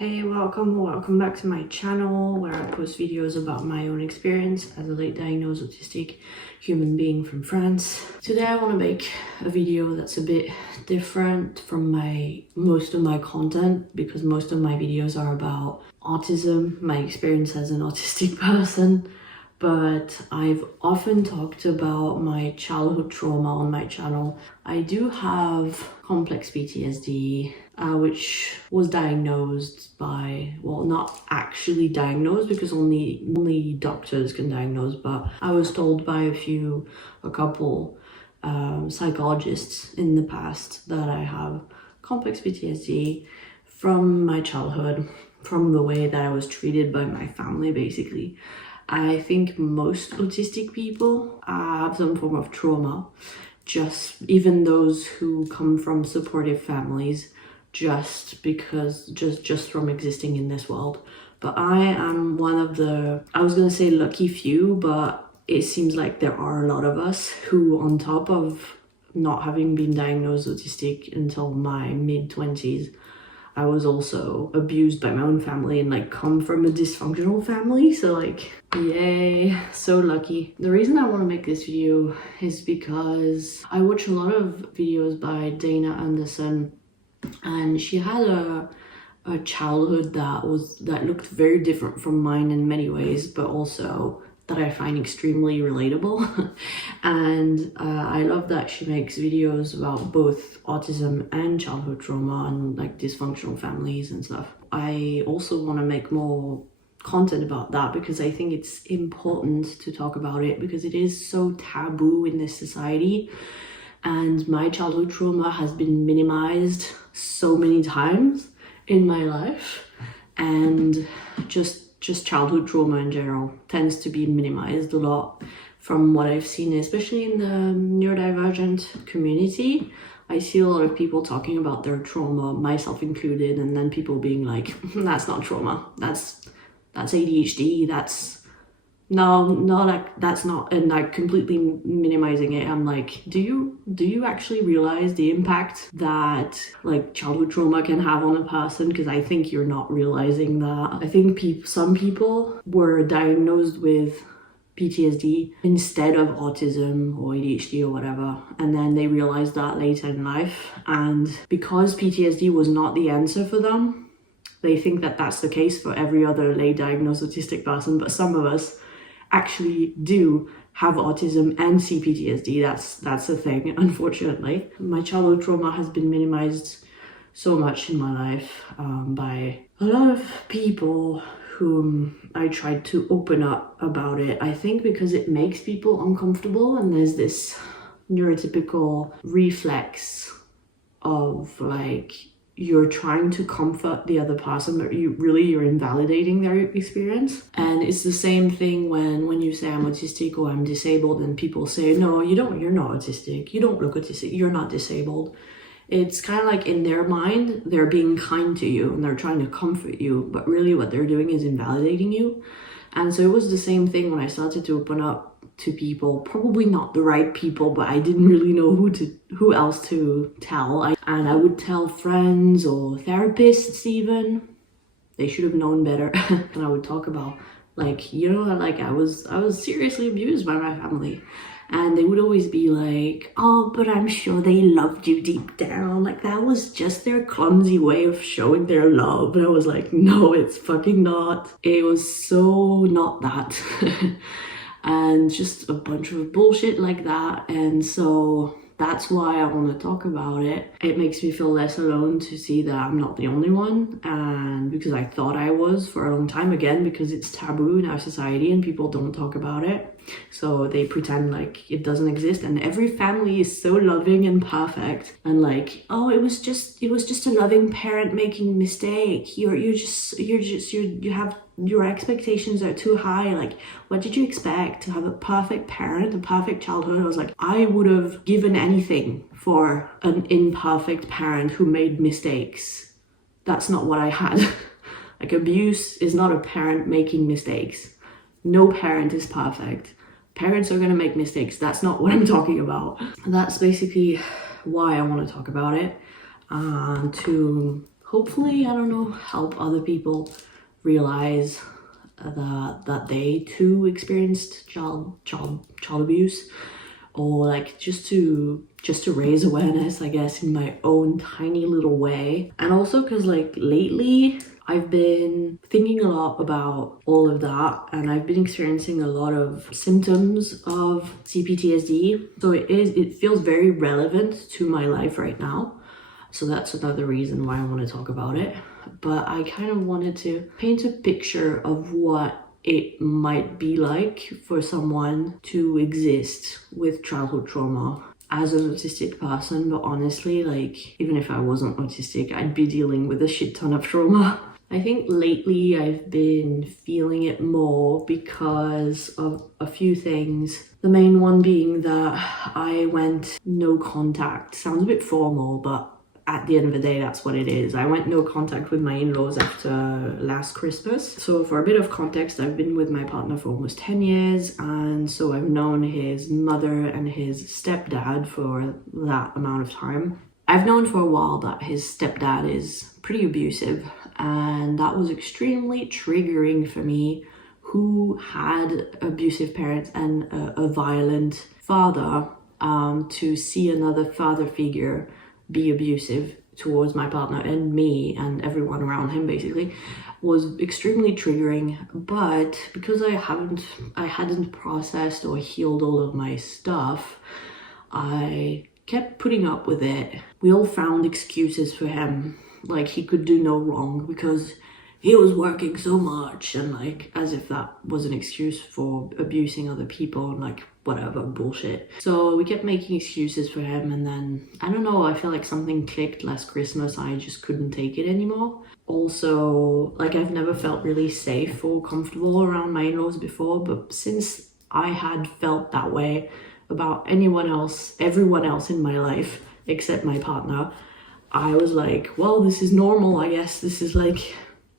Hey, welcome back to my channel where I post videos about my own experience as a late diagnosed autistic human being from France. Today I want to make a video that's a bit different from most of my content because most of my videos are about autism, my experience as an autistic person. But I've often talked about my childhood trauma on my channel. I do have complex PTSD, which was diagnosed by, well, not actually diagnosed because only doctors can diagnose, but I was told by a couple psychologists in the past that I have complex PTSD from my childhood, from the way that I was treated by my family, basically. I think most autistic people have some form of trauma, even those who come from supportive families, just from existing in this world. But I am one of the, I was gonna say lucky few, but it seems like there are a lot of us who, on top of not having been diagnosed autistic until my mid-20s, I was also abused by my own family and come from a dysfunctional family. So yay, so lucky. The reason I want to make this video is because I watch a lot of videos by Dana Anderson, and she had a childhood that looked very different from mine in many ways, but also that I find extremely relatable. And I love that she makes videos about both autism and childhood trauma and dysfunctional families and stuff. I also want to make more content about that because I think it's important to talk about it because it is so taboo in this society. And my childhood trauma has been minimized so many times in my life, and just childhood trauma in general tends to be minimized a lot from what I've seen, especially in the neurodivergent community. I see a lot of people talking about their trauma, myself included, and then people being like, that's not trauma, that's ADHD, that's that's not, and completely minimizing it. I'm like, do you actually realize the impact that childhood trauma can have on a person? Because I think you're not realizing that. I think some people were diagnosed with PTSD instead of autism or ADHD or whatever, and then they realized that later in life, and because PTSD was not the answer for them, they think that that's the case for every other late diagnosed autistic person. But some of us actually do have autism and CPTSD. That's a thing, unfortunately. My childhood trauma has been minimized so much in my life by a lot of people whom I tried to open up about it. I think because it makes people uncomfortable, and there's this neurotypical reflex of you're trying to comfort the other person, but you're invalidating their experience. And it's the same thing when you say I'm autistic or I'm disabled, and people say, no, you're not autistic, you don't look autistic, you're not disabled. It's kind of in their mind, they're being kind to you and they're trying to comfort you, but really what they're doing is invalidating you. And so it was the same thing when I started to open up to people, probably not the right people, but I didn't really know who else to tell. And I would tell friends or therapists even. They should have known better. And I would talk about I was seriously abused by my family. And they would always be like, oh, but I'm sure they loved you deep down. That was just their clumsy way of showing their love. And I was like, no, it's fucking not. It was so not that. And just a bunch of bullshit like that. And so that's why I want to talk about it. It makes me feel less alone to see that I'm not the only one, and because I thought I was for a long time, again because it's taboo in our society and people don't talk about it, so they pretend it doesn't exist. And every family is so loving and perfect, and oh, it was just a loving parent making mistake. Your expectations are too high. What did you expect? To have a perfect parent, a perfect childhood? I was like, I would have given anything for an imperfect parent who made mistakes. That's not what I had. Abuse is not a parent making mistakes. No parent is perfect. Parents are gonna make mistakes. That's not what I'm talking about. That's basically why I want to talk about it, to hopefully, I don't know, help other people realize that they too experienced child abuse, or like just to raise awareness, I guess, in my own tiny little way. And also because like lately I've been thinking a lot about all of that, and I've been experiencing a lot of symptoms of CPTSD, so it feels very relevant to my life right now. So that's another reason why I want to talk about it. But I kind of wanted to paint a picture of what it might be like for someone to exist with childhood trauma as an autistic person. But honestly, like, even if I wasn't autistic, I'd be dealing with a shit ton of trauma. I think lately I've been feeling it more because of a few things. The main one being that I went no contact. Sounds a bit formal, but at the end of the day, that's what it is. I went no contact with my in-laws after last Christmas. So for a bit of context, I've been with my partner for almost 10 years. And so I've known his mother and his stepdad for that amount of time. I've known for a while that his stepdad is pretty abusive. And that was extremely triggering for me, who had abusive parents and a violent father, to see another father figure be abusive towards my partner and me and everyone around him basically was extremely triggering. But because I hadn't processed or healed all of my stuff, I kept putting up with it. We all found excuses for him, like he could do no wrong because he was working so much, and like as if that was an excuse for abusing other people, and like whatever bullshit. So we kept making excuses for him, and then I don't know, I feel like something clicked last Christmas. I just couldn't take it anymore. Also, like I've never felt really safe or comfortable around my in-laws before, but since I had felt that way about everyone else in my life except my partner, I was like, well, this is normal, I guess. This is like,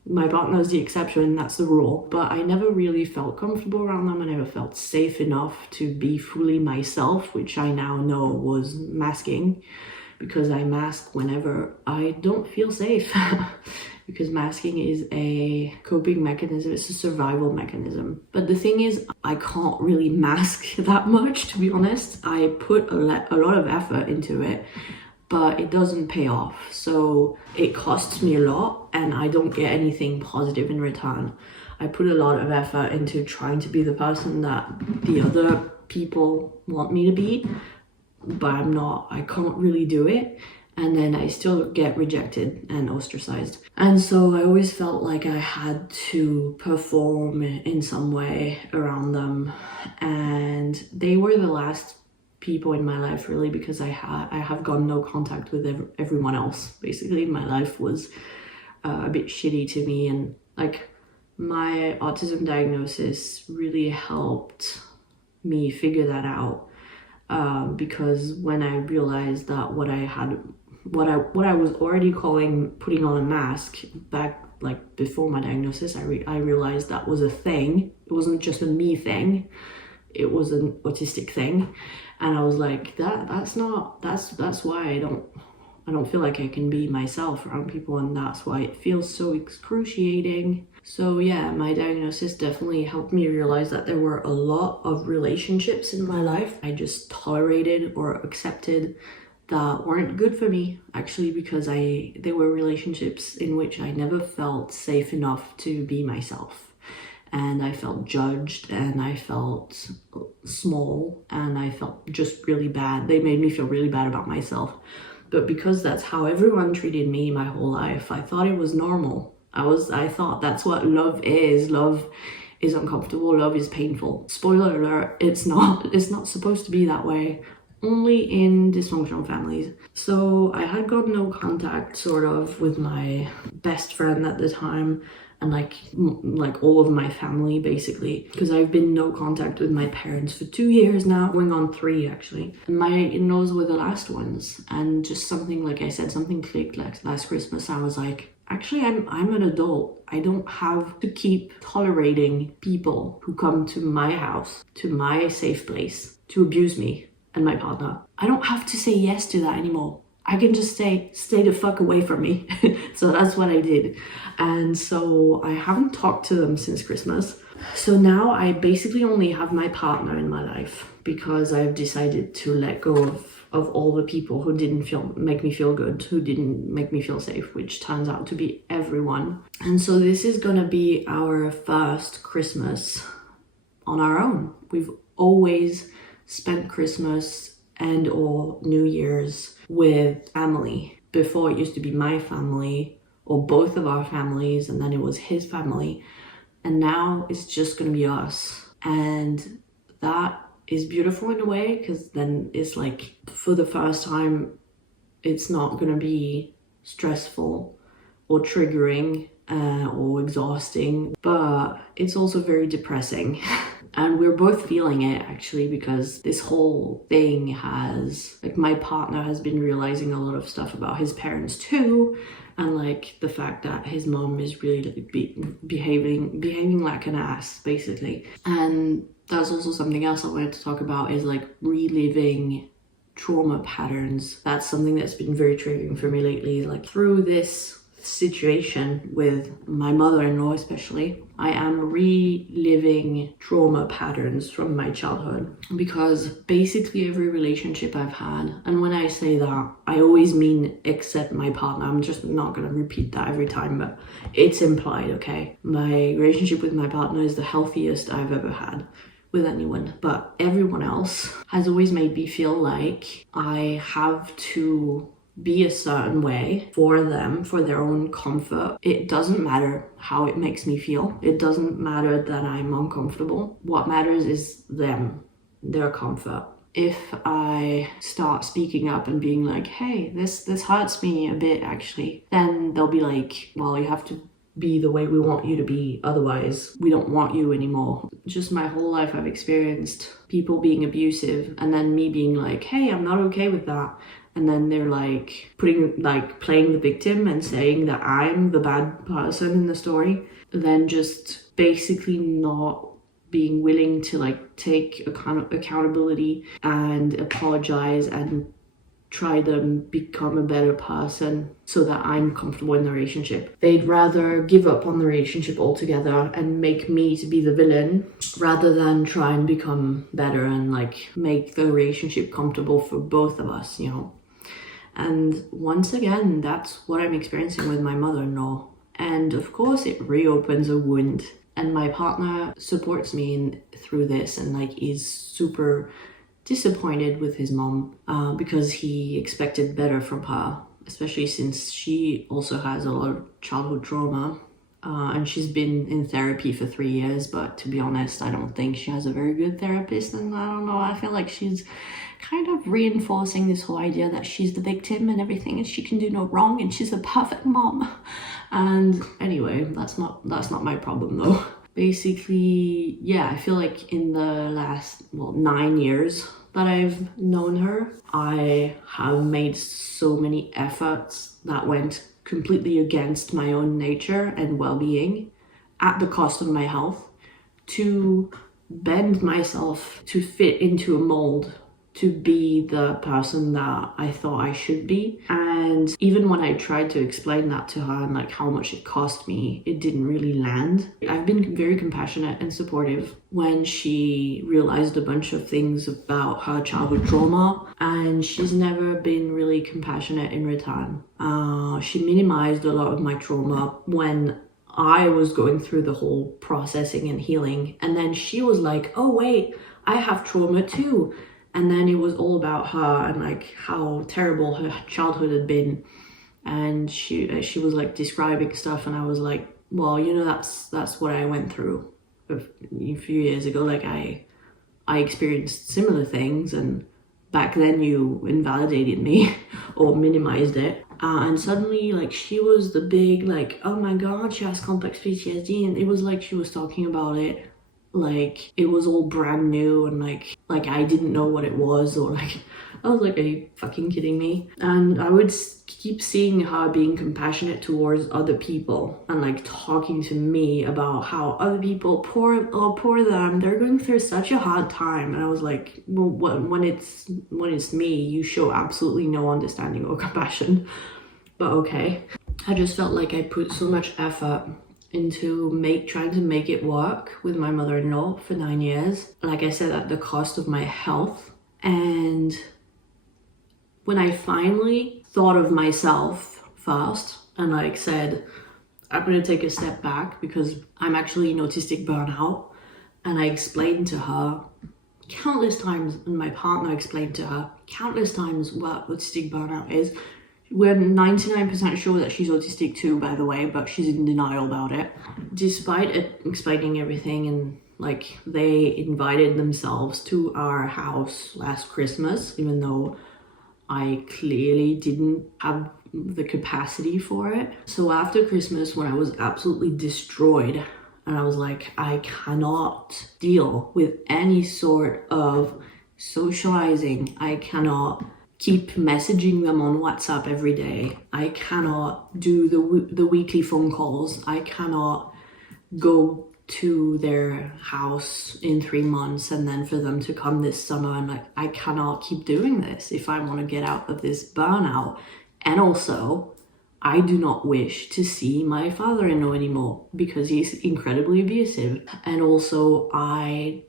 my partner's the exception, that's the rule. But I never really felt comfortable around them. I never felt safe enough to be fully myself, which I now know was masking, because I mask whenever I don't feel safe. Because masking is a coping mechanism, it's a survival mechanism. But the thing is, I can't really mask that much, to be honest. I put a lot of effort into it, but it doesn't pay off. So it costs me a lot and I don't get anything positive in return. I put a lot of effort into trying to be the person that the other people want me to be, but I'm not. I can't really do it. And then I still get rejected and ostracized. And so I always felt like I had to perform in some way around them. And they were the last people in my life, really, because I have gone no contact with everyone else. Basically, my life was a bit shitty to me, and like my autism diagnosis really helped me figure that out, because when I realized that what I was already calling putting on a mask back, like before my diagnosis, I realized that was a thing. It wasn't just a me thing, it was an autistic thing. And I was like, that's why I don't feel like I can be myself around people, and that's why it feels so excruciating. So yeah, my diagnosis definitely helped me realize that there were a lot of relationships in my life I just tolerated or accepted that weren't good for me, actually, because they were relationships in which I never felt safe enough to be myself. And I felt judged, and I felt small, and I felt just really bad. They made me feel really bad about myself. But because that's how everyone treated me my whole life, I thought it was normal. I thought that's what love is. Love is uncomfortable, love is painful. Spoiler alert, it's not supposed to be that way. Only in dysfunctional families. So I had got no contact sort of with my best friend at the time, and like all of my family basically, because I've been no contact with my parents for 2 years now, going on 3 actually. And my in-laws were the last ones, and just something, like I said, something clicked like last Christmas. I was like, actually, I'm an adult. I don't have to keep tolerating people who come to my house, to my safe place, to abuse me and my partner. I don't have to say yes to that anymore. I can just stay the fuck away from me. So that's what I did. And so I haven't talked to them since Christmas. So now I basically only have my partner in my life because I've decided to let go of all the people who didn't make me feel good, who didn't make me feel safe, which turns out to be everyone. And so this is gonna be our first Christmas on our own. We've always spent Christmas and or New Year's with family. Before it used to be my family or both of our families, and then it was his family. And now it's just gonna be us. And that is beautiful in a way, because then it's like, for the first time, it's not gonna be stressful or triggering or exhausting, but it's also very depressing. And we're both feeling it actually, because this whole thing has, like, my partner has been realizing a lot of stuff about his parents too, and like the fact that his mom is really like behaving like an ass basically. And that's also something else I wanted to talk about, is like reliving trauma patterns. That's something that's been very triggering for me lately. Like, through this situation with my mother-in-law especially, I am reliving trauma patterns from my childhood, because basically every relationship I've had, and when I say that, I always mean except my partner. I'm just not gonna repeat that every time, but it's implied, okay? My relationship with my partner is the healthiest I've ever had with anyone, but everyone else has always made me feel like I have to be a certain way for them, for their own comfort. It doesn't matter how it makes me feel. It doesn't matter that I'm uncomfortable. What matters is them, their comfort. If I start speaking up and being like, hey, this hurts me a bit actually, then they'll be like, well, you have to be the way we want you to be, otherwise we don't want you anymore. Just my whole life I've experienced people being abusive, and then me being like, hey, I'm not okay with that. And then they're like playing the victim and saying that I'm the bad person in the story. Then just basically not being willing to like take accountability and apologize and try to become a better person so that I'm comfortable in the relationship. They'd rather give up on the relationship altogether and make me to be the villain rather than try and become better and like make the relationship comfortable for both of us, you know. And once again, that's what I'm experiencing with my mother-in-law. And of course it reopens a wound, and my partner supports me through this, and like is super disappointed with his mom because he expected better from her, especially since she also has a lot of childhood trauma. And she's been in therapy for 3 years, but to be honest, I don't think she has a very good therapist. And I don't know, I feel like she's kind of reinforcing this whole idea that she's the victim and everything, and she can do no wrong, and she's a perfect mom. And anyway, that's not my problem though. Basically, yeah, I feel like in the last 9 years that I've known her, I have made so many efforts that went completely against my own nature and well-being at the cost of my health, to bend myself to fit into a mold, to be the person that I thought I should be. And even when I tried to explain that to her and like how much it cost me, it didn't really land. I've been very compassionate and supportive when she realized a bunch of things about her childhood trauma, and she's never been really compassionate in return. She minimized a lot of my trauma when I was going through the whole processing and healing, and then she was like, oh wait, I have trauma too. And then it was all about her and like how terrible her childhood had been. And she was like describing stuff, and I was like, well, you know, that's what I went through a few years ago. Like I experienced similar things, and back then you invalidated me or minimized it. And suddenly like she was the big like, oh my god, she has complex PTSD, and it was like she was talking about it like it was all brand new, and like I didn't know what it was, or like I was like, are you fucking kidding me? And I would keep seeing her being compassionate towards other people and like talking to me about how other people, poor them, they're going through such a hard time. And I was like, well, when it's me, you show absolutely no understanding or compassion. But okay. I just felt like I put so much effort into trying to make it work with my mother-in-law for 9 years. Like I said, at the cost of my health. And when I finally thought of myself first and like said, I'm gonna take a step back because I'm actually in autistic burnout, and I explained to her countless times, and my partner explained to her countless times what autistic burnout is. We're 99% sure that she's autistic too, by the way, but she's in denial about it. Despite explaining everything, and like they invited themselves to our house last Christmas, even though I clearly didn't have the capacity for it. So after Christmas, when I was absolutely destroyed, and I was like, I cannot deal with any sort of socializing. I cannot keep messaging them on WhatsApp every day. I cannot do the weekly phone calls. I cannot go to their house in 3 months and then for them to come this summer, and like, I cannot keep doing this if I want to get out of this burnout. And also, I do not wish to see my father-in-law anymore because he's incredibly abusive. And also, I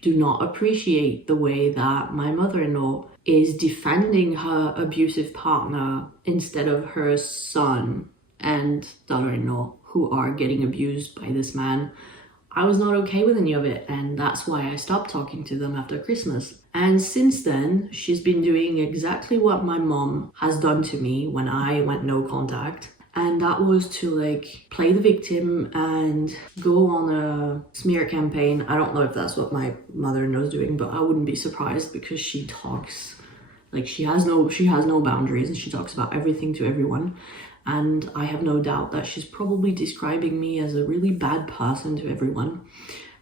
do not appreciate the way that my mother-in-law is defending her abusive partner instead of her son and daughter-in-law who are getting abused by this man. I was not okay with any of it, and that's why I stopped talking to them after Christmas. And since then, she's been doing exactly what my mom has done to me when I went no contact. And that was to like play the victim and go on a smear campaign. I don't know if that's what my mother-in-law is doing, but I wouldn't be surprised because she talks like she has no boundaries, and she talks about everything to everyone. And I have no doubt that she's probably describing me as a really bad person to everyone.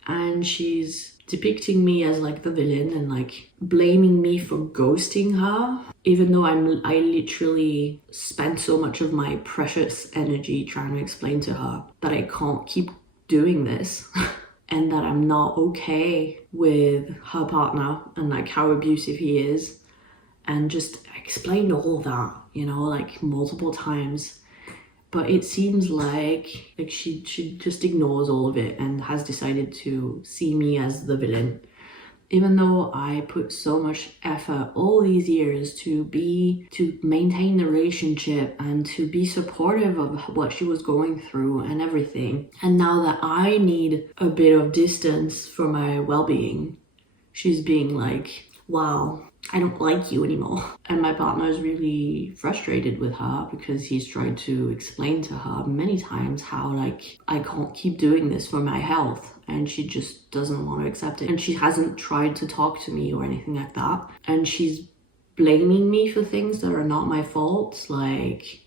And she's depicting me as like the villain and like blaming me for ghosting her, even though I literally spent so much of my precious energy trying to explain to her that I can't keep doing this and that I'm not okay with her partner and like how abusive he is, and just explained all that, you know, like multiple times. But it seems like she just ignores all of it and has decided to see me as the villain. Even though I put so much effort all these years to maintain the relationship and to be supportive of what she was going through and everything. And now that I need a bit of distance for my well-being, she's being like, wow, I don't like you anymore. And my partner is really frustrated with her because he's tried to explain to her many times how like I can't keep doing this for my health, and she just doesn't want to accept it. And she hasn't tried to talk to me or anything like that. And she's blaming me for things that are not my fault, like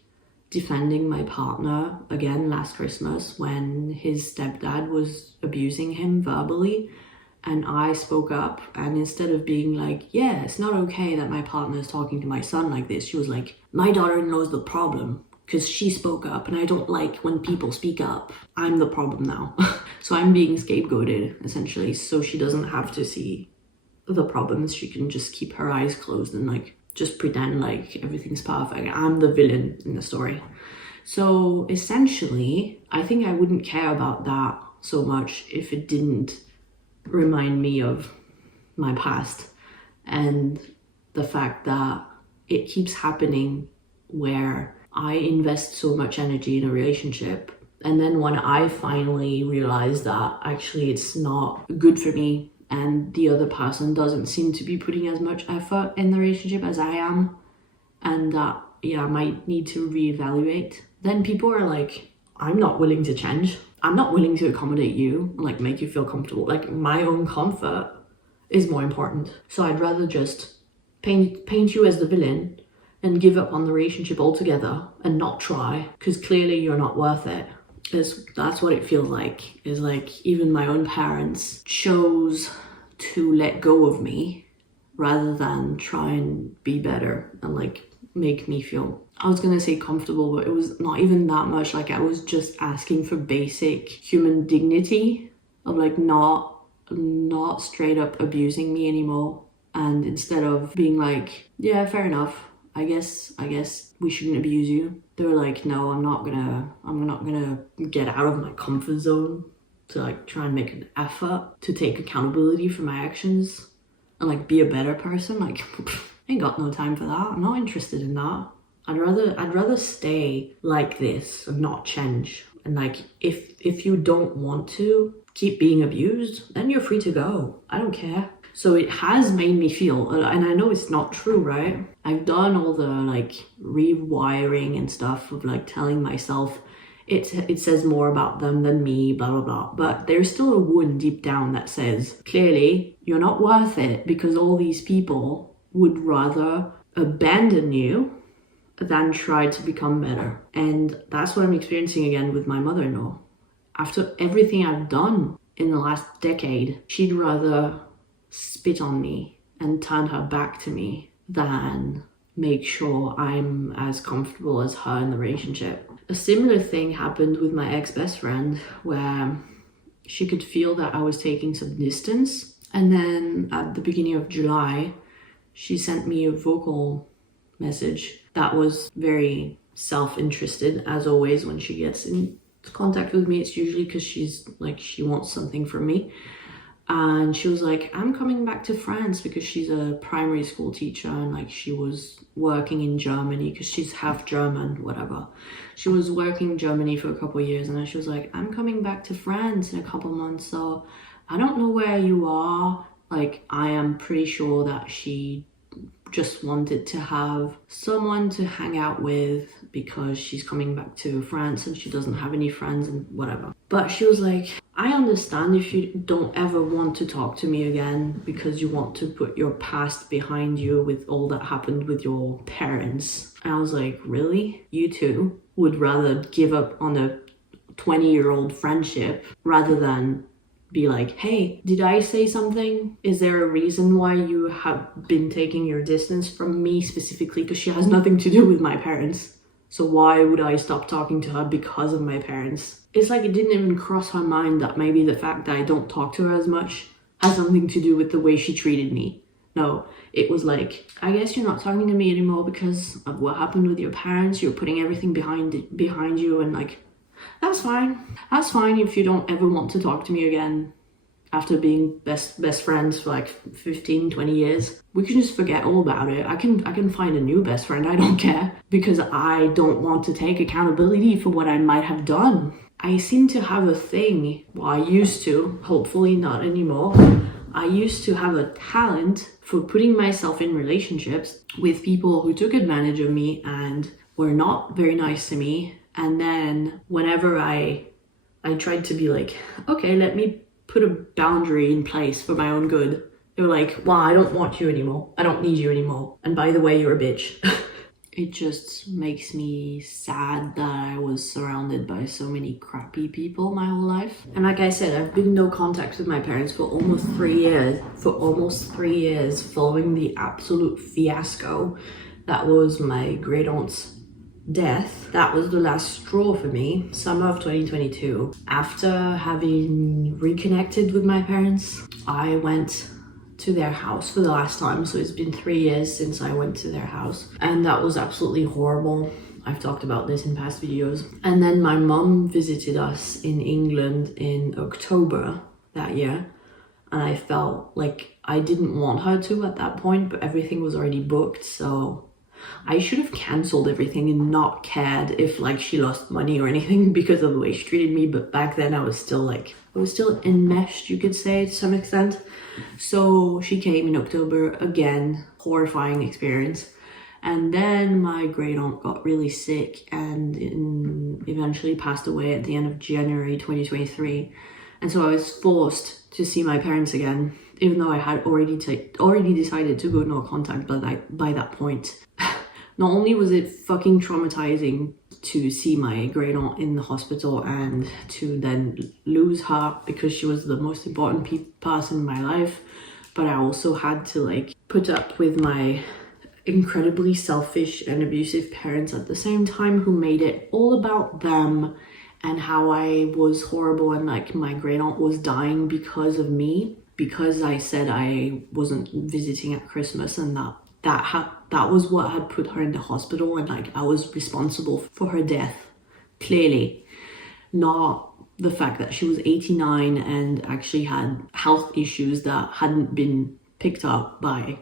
defending my partner again last Christmas when his stepdad was abusing him verbally. And I spoke up, and instead of being like, yeah, it's not okay that my partner is talking to my son like this, she was like, my daughter-in-law is the problem because she spoke up, and I don't like when people speak up. I'm the problem now. So I'm being scapegoated, essentially, so she doesn't have to see the problems. She can just keep her eyes closed and like just pretend like everything's perfect. I'm the villain in the story. So essentially, I think I wouldn't care about that so much if it didn't remind me of my past and the fact that it keeps happening where I invest so much energy in a relationship, and then when I finally realize that actually it's not good for me and the other person doesn't seem to be putting as much effort in the relationship as I am, and that I might need to reevaluate, then people are like, I'm not willing to change. I'm not willing to accommodate you and like make you feel comfortable. Like my own comfort is more important. So I'd rather just paint you as the villain and give up on the relationship altogether and not try, because clearly you're not worth it. That's what it feels like. Is like even my own parents chose to let go of me rather than try and be better and like make me feel, I was gonna say comfortable, but it was not even that much. Like I was just asking for basic human dignity of like not straight up abusing me anymore. And instead of being like, yeah, fair enough, I guess we shouldn't abuse you, they were like, no, I'm not gonna get out of my comfort zone to like try and make an effort to take accountability for my actions and like be a better person. Like I ain't got no time for that. I'm not interested in that. I'd rather stay like this and not change. And like if you don't want to keep being abused, then you're free to go. I don't care. So it has made me feel, and I know it's not true, right? I've done all the like rewiring and stuff of like telling myself it says more about them than me, blah, blah, blah. But there's still a wound deep down that says, clearly, you're not worth it because all these people would rather abandon you than try to become better. And that's what I'm experiencing again with my mother-in-law. After everything I've done in the last decade, she'd rather spit on me and turn her back to me than make sure I'm as comfortable as her in the relationship. A similar thing happened with my ex-best friend where she could feel that I was taking some distance. And then at the beginning of July, she sent me a vocal message that was very self-interested. As always, when she gets in contact with me, it's usually because she's like, she wants something from me. And she was like, I'm coming back to France, because she's a primary school teacher and like she was working in Germany because she's half German, whatever. She was working in Germany for a couple of years, and then she was like, I'm coming back to France in a couple months, so I don't know where you are. Like, I am pretty sure that she just wanted to have someone to hang out with because she's coming back to France and she doesn't have any friends and whatever. But she was like, I understand if you don't ever want to talk to me again because you want to put your past behind you with all that happened with your parents. And I was like, really? You two would rather give up on a 20-year-old friendship rather than be like, hey, did I say something? Is there a reason why you have been taking your distance from me specifically? Because she has nothing to do with my parents. So why would I stop talking to her because of my parents? It's like it didn't even cross her mind that maybe the fact that I don't talk to her as much has something to do with the way she treated me. No, it was like, I guess you're not talking to me anymore because of what happened with your parents. You're putting everything behind you, and like, that's fine. That's fine if you don't ever want to talk to me again after being best friends for like 15, 20 years. We can just forget all about it. I can find a new best friend. I don't care, because I don't want to take accountability for what I might have done. I seem to have a thing, well, I used to, hopefully not anymore. I used to have a talent for putting myself in relationships with people who took advantage of me and were not very nice to me. And then whenever I tried to be like, okay, let me put a boundary in place for my own good, they were like, well, I don't want you anymore. I don't need you anymore. And by the way, you're a bitch. It just makes me sad that I was surrounded by so many crappy people my whole life. And like I said, I've been in no contact with my parents for almost 3 years. For almost 3 years following the absolute fiasco that was my great aunt's death. That was the last straw for me, summer of 2022. After having reconnected with my parents, I went to their house for the last time. So it's been 3 years since I went to their house, and that was absolutely horrible. I've talked about this in past videos. And then my mum visited us in England in October that year, and I felt like I didn't want her to at that point, but everything was already booked, so I should have cancelled everything and not cared if like she lost money or anything because of the way she treated me. But back then I was still enmeshed, you could say, to some extent. So she came in October again, horrifying experience. And then my great aunt got really sick and eventually passed away at the end of January 2023. And so I was forced to see my parents again, even though I had already decided to go no contact by that point. Not only was it fucking traumatizing to see my great aunt in the hospital and to then lose her because she was the most important person in my life, but I also had to like put up with my incredibly selfish and abusive parents at the same time, who made it all about them and how I was horrible and like my great aunt was dying because of me, because I said I wasn't visiting at Christmas, and that was what had put her in the hospital, and like I was responsible for her death, clearly, not the fact that she was 89 and actually had health issues that hadn't been picked up by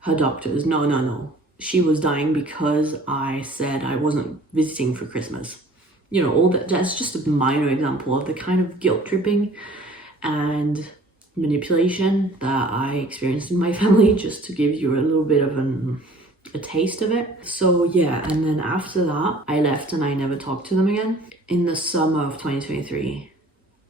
her doctors. No, no, no. She was dying because I said I wasn't visiting for Christmas. You know, all that's just a minor example of the kind of guilt tripping and manipulation that I experienced in my family, just to give you a little bit of a taste of it. So yeah, and then after that, I left and I never talked to them again. In the summer of 2023,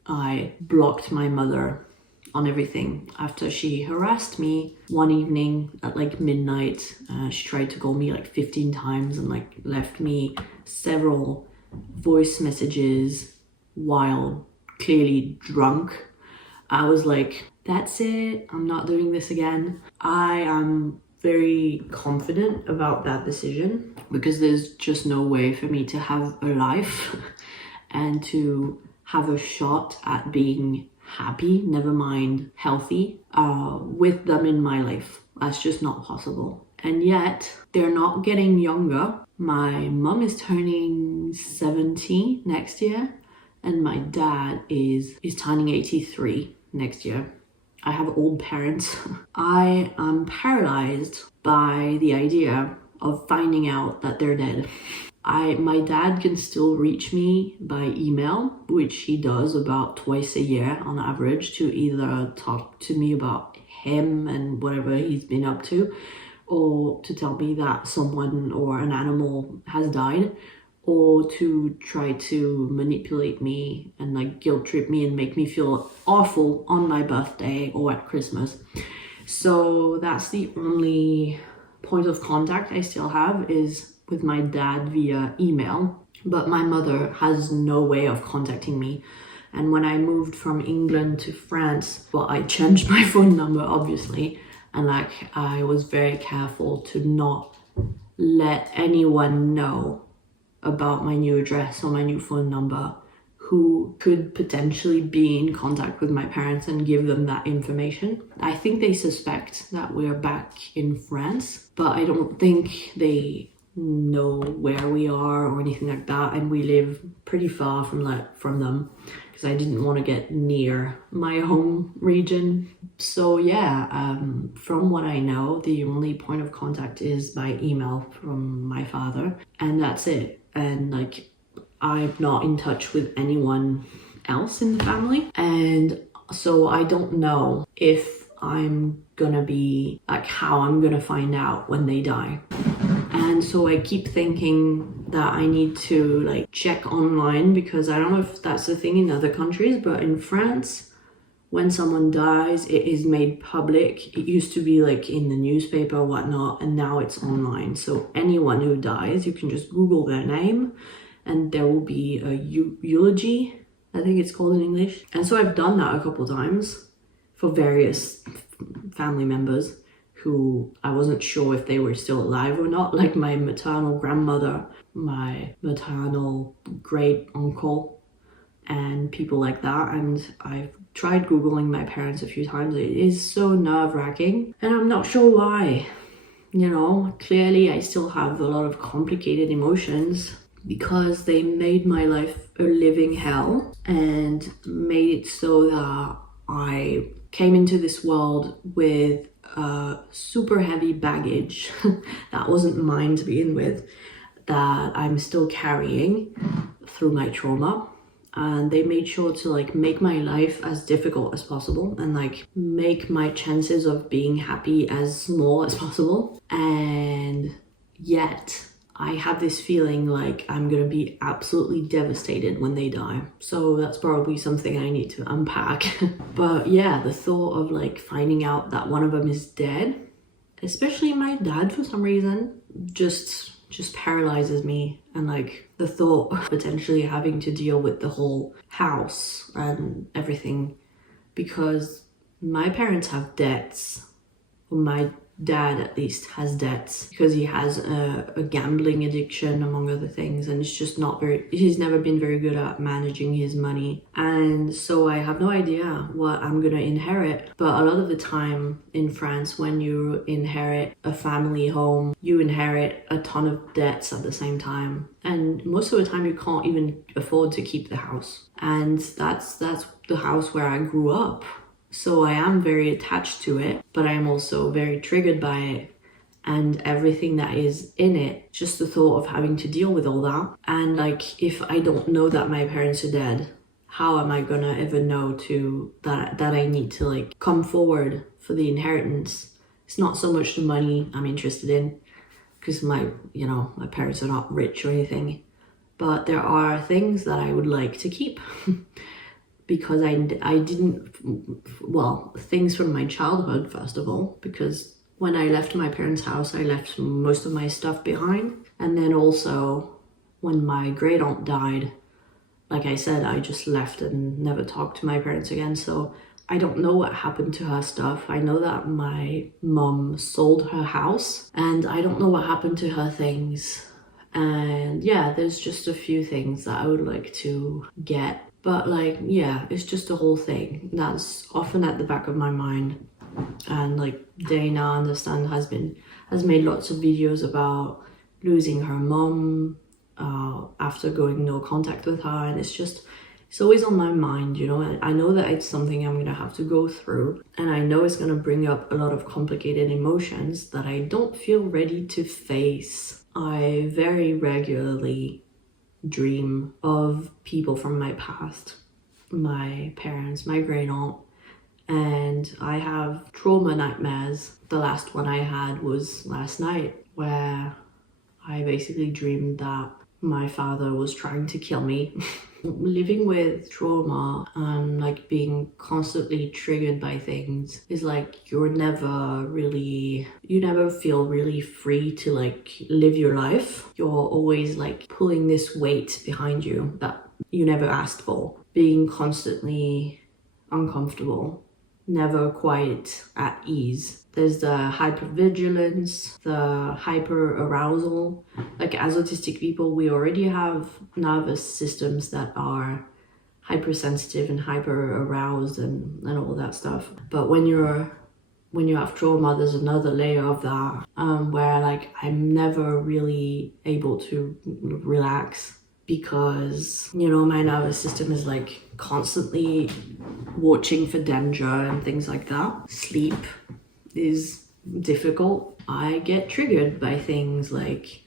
I blocked my mother on everything after she harassed me one evening at like midnight. She tried to call me like 15 times and like left me several voice messages while clearly drunk. I was like, that's it, I'm not doing this again. I am very confident about that decision because there's just no way for me to have a life and to have a shot at being happy, never mind healthy, with them in my life. That's just not possible. And yet they're not getting younger. My mum is turning 70 next year and my dad is turning 83 next year. I have old parents. I am paralyzed by the idea of finding out that they're dead. My dad can still reach me by email, which he does about twice a year on average, to either talk to me about him and whatever he's been up to, or to tell me that someone or an animal has died, or to try to manipulate me and like guilt trip me and make me feel awful on my birthday or at Christmas. So that's the only point of contact I still have, is with my dad via email, but my mother has no way of contacting me. And when I moved from England to France, well, I changed my phone number obviously, and like I was very careful to not let anyone know about my new address or my new phone number who could potentially be in contact with my parents and give them that information. I think they suspect that we're back in France, but I don't think they know where we are or anything like that, and we live pretty far from them because I didn't want to get near my home region. So yeah, from what I know, the only point of contact is by email from my father, and that's it. And like I'm not in touch with anyone else in the family, and so I don't know if I'm gonna be like, how I'm gonna find out when they die. And so I keep thinking that I need to like check online, because I don't know if that's the thing in other countries, but in France, when someone dies, it is made public. It used to be like in the newspaper or whatnot, and now it's online. So anyone who dies, you can just Google their name and there will be a eulogy, I think it's called in English. And so I've done that a couple times for various family members who I wasn't sure if they were still alive or not, like my maternal grandmother, my maternal great uncle, and people like that. And I've tried Googling my parents a few times. It is so nerve-wracking, and I'm not sure why. You know, clearly I still have a lot of complicated emotions because they made my life a living hell and made it so that I came into this world with super heavy baggage that wasn't mine to begin with, that I'm still carrying through my trauma. And they made sure to like make my life as difficult as possible and like make my chances of being happy as small as possible. And yet I have this feeling like I'm gonna be absolutely devastated when they die. So that's probably something I need to unpack. But yeah, the thought of like finding out that one of them is dead, especially my dad for some reason, just paralyzes me. And like the thought of potentially having to deal with the whole house and everything, because my parents have debts. My dad at least has debts because he has a gambling addiction, among other things, and he's never been very good at managing his money. And so I have no idea what I'm gonna inherit. But a lot of the time in France, when you inherit a family home, you inherit a ton of debts at the same time, and most of the time you can't even afford to keep the house. And that's the house where I grew up. So I am very attached to it, but I am also very triggered by it and everything that is in it. Just the thought of having to deal with all that. And like, if I don't know that my parents are dead, how am I gonna ever know that I need to like come forward for the inheritance? It's not so much the money I'm interested in, because my parents are not rich or anything, but there are things that I would like to keep. Because I didn't, well, things from my childhood, first of all, because when I left my parents' house, I left most of my stuff behind. And then also, when my great aunt died, like I said, I just left and never talked to my parents again. So I don't know what happened to her stuff. I know that my mom sold her house, and I don't know what happened to her things. And yeah, there's just a few things that I would like to get. But like, yeah, it's just a whole thing that's often at the back of my mind. And like Dana, I understand, has made lots of videos about losing her mom after going no contact with her, and it's always on my mind, you know. And I know that it's something I'm gonna have to go through, and I know it's gonna bring up a lot of complicated emotions that I don't feel ready to face. I very regularly dream of people from my past, my parents, my great aunt, and I have trauma nightmares. The last one I had was last night, where I basically dreamed that my father was trying to kill me. Living with trauma and like being constantly triggered by things is like you never feel really free to like live your life. You're always like pulling this weight behind you that you never asked for, being constantly uncomfortable, never quite at ease. There's the hypervigilance, the hyper-arousal. Like, as autistic people, we already have nervous systems that are hypersensitive and hyper-aroused and all that stuff. But when you have trauma, there's another layer of that, where like I'm never really able to relax, because my nervous system is like constantly watching for danger and things like that. Sleep is difficult. I get triggered by things like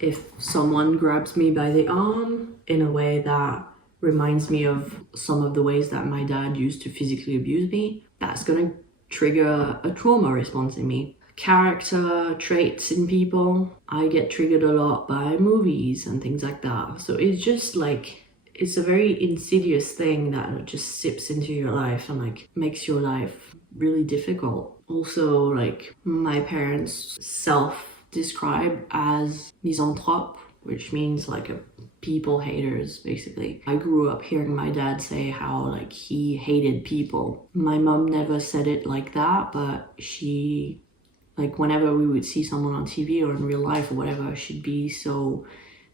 if someone grabs me by the arm in a way that reminds me of some of the ways that my dad used to physically abuse me, that's gonna trigger a trauma response in me. Character traits in people, I get triggered a lot by movies and things like that. So it's just like, it's a very insidious thing that just sips into your life and like makes your life really difficult. Also, like, my parents self-describe as misanthrope, which means like a people haters, basically. I grew up hearing my dad say how like he hated people. My mom never said it like that, but she, like, whenever we would see someone on TV or in real life or whatever, she'd be so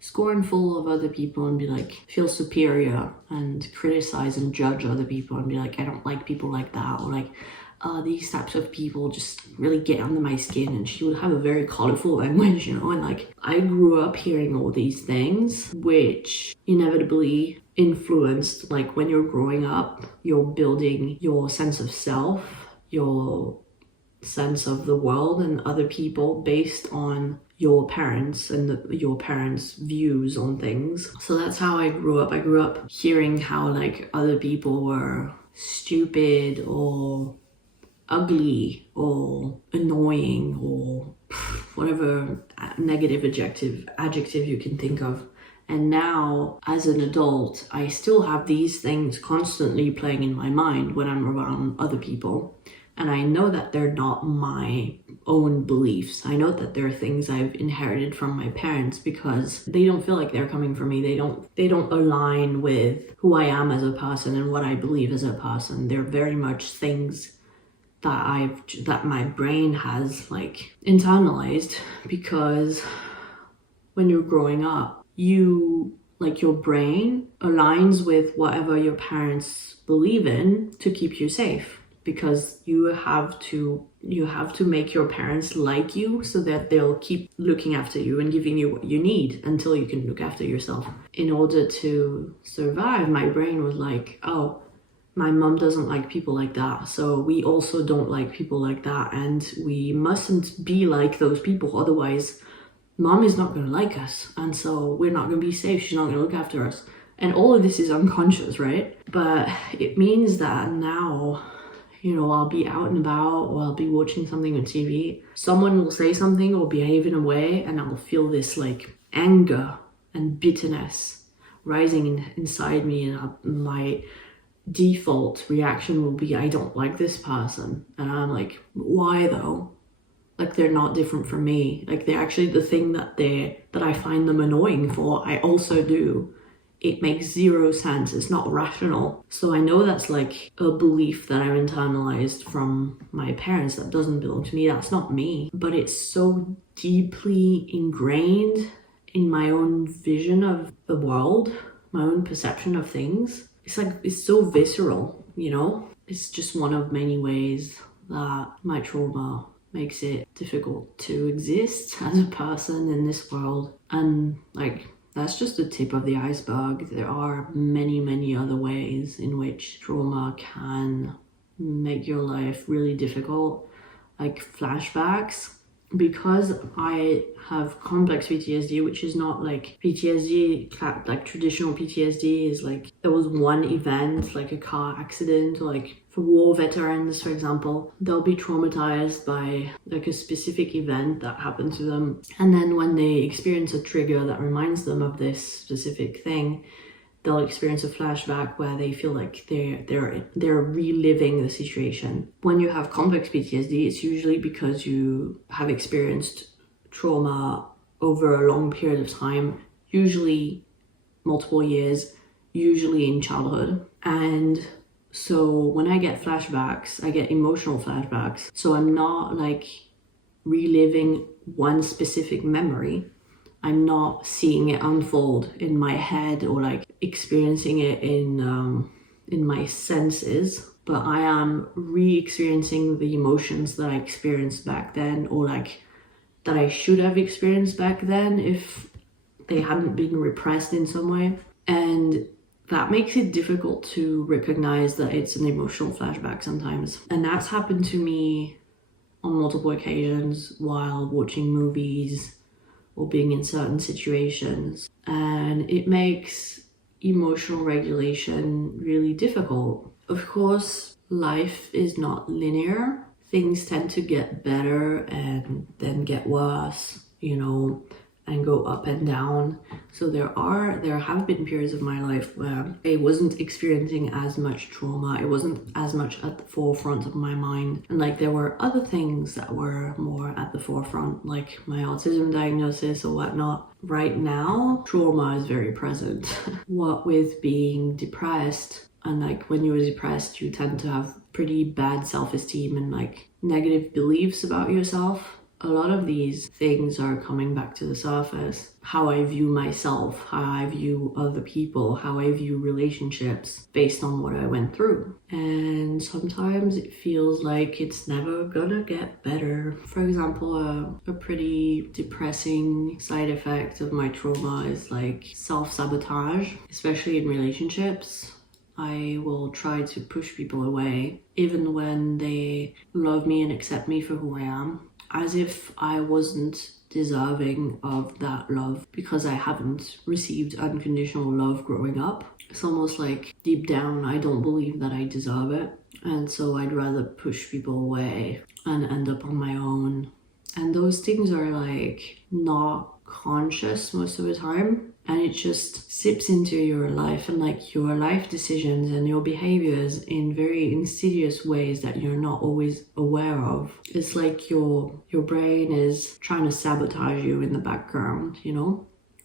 scornful of other people and be like, feel superior and criticize and judge other people and be like, I don't like people like that, or like, these types of people just really get under my skin. And she would have a very colorful language, and like, I grew up hearing all these things, which inevitably influenced, like, when you're growing up, you're building your sense of self, your sense of the world and other people based on your parents and your parents' views on things. So that's how I grew up. I grew up hearing how like other people were stupid or ugly or annoying or whatever negative adjective you can think of. And now, as an adult, I still have these things constantly playing in my mind when I'm around other people. And I know that they're not my own beliefs. I know that they're things I've inherited from my parents, because they don't feel like they're coming from me. They don't align with who I am as a person and what I believe as a person. They're very much things that my brain has like internalized, because when you're growing up, your brain aligns with whatever your parents believe in to keep you safe, because you have to make your parents like you so that they'll keep looking after you and giving you what you need until you can look after yourself. In order to survive, my brain was like, oh, my mom doesn't like people like that, so we also don't like people like that, and we mustn't be like those people, otherwise mom is not going to like us, and so we're not going to be safe, she's not going to look after us. And all of this is unconscious, right? But it means that now, I'll be out and about, or I'll be watching something on TV, someone will say something or behave in a way, and I'll feel this like anger and bitterness rising inside me, and my default reaction will be, I don't like this person. And I'm like, why though? Like, they're not different from me. Like, they're actually the thing that I find them annoying for, I also do. It makes zero sense. It's not rational. So I know that's like a belief that I've internalized from my parents that doesn't belong to me. That's not me. But it's so deeply ingrained in my own vision of the world, my own perception of things. It's so visceral, It's just one of many ways that my trauma makes it difficult to exist as a person in this world. And that's just the tip of the iceberg. There are many, many other ways in which trauma can make your life really difficult, like flashbacks. Because I have complex PTSD, which is not like PTSD, like traditional PTSD is like, there was one event, like a car accident, or like for war veterans, for example, they'll be traumatized by like a specific event that happened to them. And then when they experience a trigger that reminds them of this specific thing, they'll experience a flashback where they feel like they're reliving the situation. When you have complex PTSD, it's usually because you have experienced trauma over a long period of time, usually multiple years, usually in childhood. And so when I get flashbacks, I get emotional flashbacks. So I'm not like reliving one specific memory. I'm not seeing it unfold in my head or like experiencing it in my senses, but I am re-experiencing the emotions that I experienced back then, or like that I should have experienced back then if they hadn't been repressed in some way. And that makes it difficult to recognize that it's an emotional flashback sometimes. And that's happened to me on multiple occasions while watching movies or being in certain situations, and it makes emotional regulation really difficult. Of course, life is not linear. Things tend to get better and then get worse, and go up and down. So there have been periods of my life where I wasn't experiencing as much trauma. It wasn't as much at the forefront of my mind. And like there were other things that were more at the forefront, like my autism diagnosis or whatnot. Right now, trauma is very present. What with being depressed, and like when you're depressed, you tend to have pretty bad self-esteem and like negative beliefs about yourself. A lot of these things are coming back to the surface. How I view myself, how I view other people, how I view relationships based on what I went through. And sometimes it feels like it's never gonna get better. For example, a pretty depressing side effect of my trauma is like self-sabotage, especially in relationships. I will try to push people away, even when they love me and accept me for who I am, as if I wasn't deserving of that love because I haven't received unconditional love growing up. It's almost like deep down, I don't believe that I deserve it. And so I'd rather push people away and end up on my own. And those things are like not conscious most of the time. And it just seeps into your life and like your life decisions and your behaviors in very insidious ways that you're not always aware of. It's like your brain is trying to sabotage you in the background,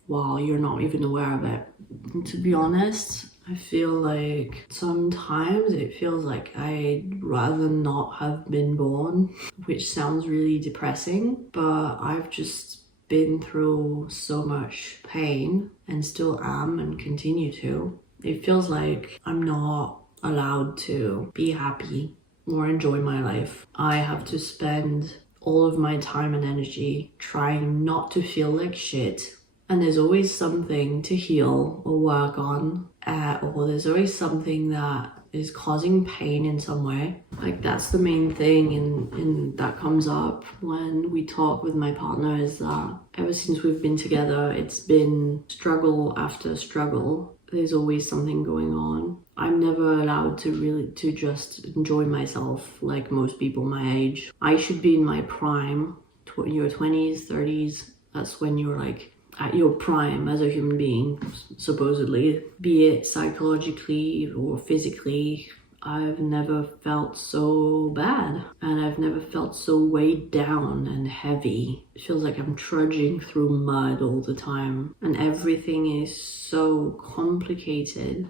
while you're not even aware of it. And to be honest, I feel like sometimes it feels like I'd rather not have been born, which sounds really depressing, but I've just been through so much pain and still am and continue to. It feels like I'm not allowed to be happy or enjoy my life. I have to spend all of my time and energy trying not to feel like shit. And there's always something to heal or work on, or there's always something that is causing pain in some way. Like that's the main thing and that comes up when we talk with my partner, is that ever since we've been together, it's been struggle after struggle. There's always something going on. I'm never allowed to just enjoy myself like most people my age. I should be in my prime, your 20s, 30s. That's when you're like at your prime as a human being, supposedly, be it psychologically or physically. I've never felt so bad, and I've never felt so weighed down and heavy. It feels like I'm trudging through mud all the time, and everything is so complicated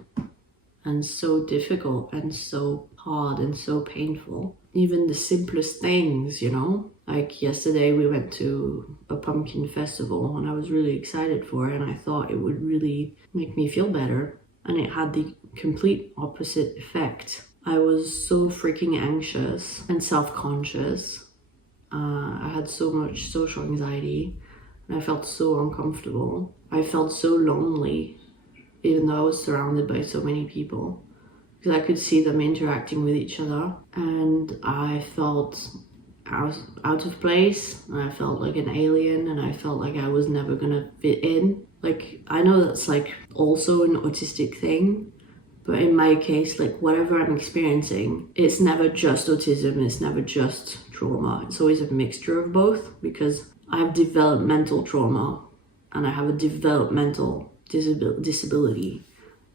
and so difficult and so hard and so painful. Even the simplest things, you know? Like yesterday we went to a pumpkin festival and I was really excited for it, and I thought it would really make me feel better. And it had the complete opposite effect. I was so freaking anxious and self-conscious. I had so much social anxiety and I felt so uncomfortable. I felt so lonely, even though I was surrounded by so many people, because I could see them interacting with each other, and I felt out of place, and I felt like an alien, and I felt like I was never gonna fit in. Like, I know that's like also an autistic thing, but in my case, like whatever I'm experiencing, it's never just autism, it's never just trauma. It's always a mixture of both, because I have developmental trauma and I have a developmental disability.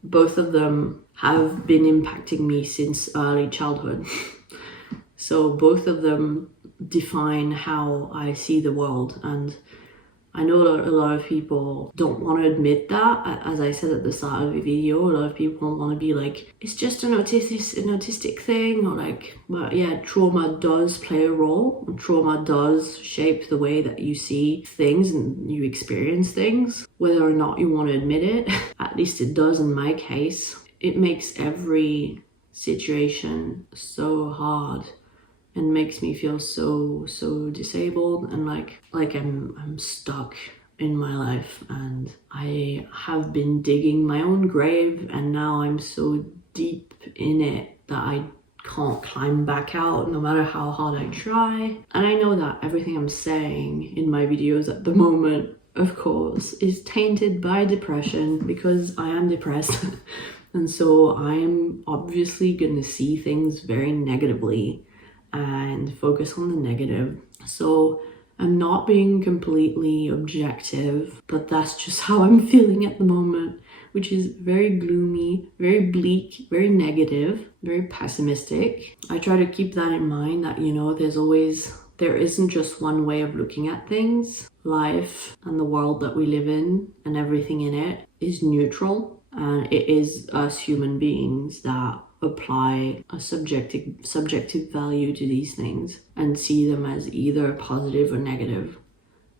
Both of them have been impacting me since early childhood. So both of them define how I see the world, and I know a lot of people don't want to admit that. As I said at the start of the video, a lot of people want to be like, it's just an autistic thing, or like, but yeah, trauma does play a role. Trauma does shape the way that you see things and you experience things, whether or not you want to admit it. At least it does in my case. It makes every situation so hard and makes me feel so disabled, and like I'm stuck in my life, and I have been digging my own grave, and now I'm so deep in it that I can't climb back out no matter how hard I try. And I know that everything I'm saying in my videos at the moment, of course, is tainted by depression, because I am depressed. And so I'm obviously gonna see things very negatively and focus on the negative. So I'm not being completely objective, but that's just how I'm feeling at the moment, which is very gloomy, very bleak, very negative, very pessimistic. I try to keep that in mind, that, you know, there isn't just one way of looking at things. Life and the world that we live in and everything in it is neutral, and it is us human beings that apply a subjective value to these things and see them as either positive or negative.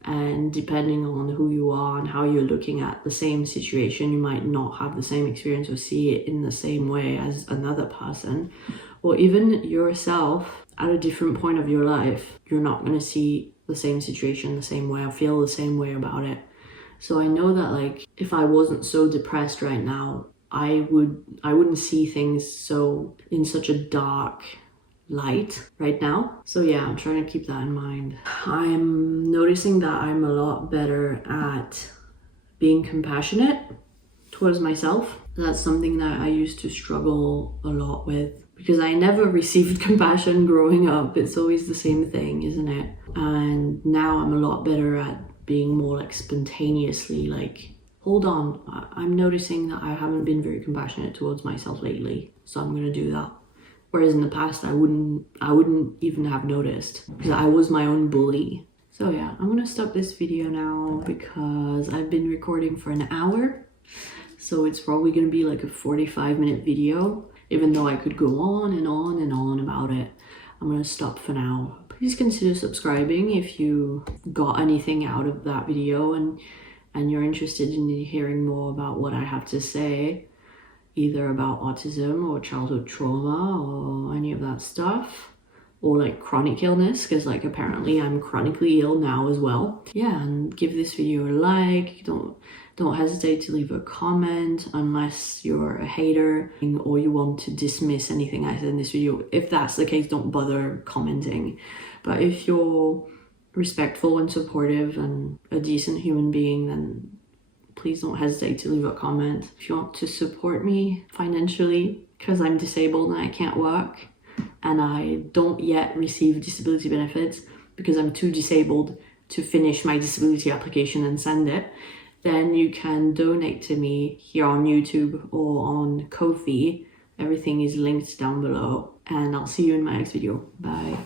And depending on who you are and how you're looking at the same situation, you might not have the same experience or see it in the same way as another person, or even yourself at a different point of your life. You're not going to see the same situation the same way or feel the same way about it. So I know that, like, if I wasn't so depressed right now, I wouldn't see things so in such a dark light right now. So yeah, I'm trying to keep that in mind. I'm noticing that I'm a lot better at being compassionate towards myself. That's something that I used to struggle a lot with, because I never received compassion growing up. It's always the same thing, isn't it? And now I'm a lot better at being more like spontaneously like, hold on, I'm noticing that I haven't been very compassionate towards myself lately, so I'm gonna do that. Whereas in the past, I wouldn't even have noticed, because I was my own bully. So yeah, I'm gonna stop this video now because I've been recording for an hour. So it's probably gonna be like a 45-minute video, even though I could go on and on and on about it. I'm gonna stop for now. Please consider subscribing if you got anything out of that video and you're interested in hearing more about what I have to say, either about autism or childhood trauma or any of that stuff, or like chronic illness, because like apparently I'm chronically ill now as well. Yeah, and give this video a like. Don't hesitate to leave a comment unless you're a hater or you want to dismiss anything I said in this video. If that's the case, don't bother commenting. But if you're respectful and supportive and a decent human being, then please don't hesitate to leave a comment. If you want to support me financially, because I'm disabled and I can't work and I don't yet receive disability benefits because I'm too disabled to finish my disability application and send it, then you can donate to me here on YouTube or on Ko-fi. Everything is linked down below, and I'll see you in my next video. Bye.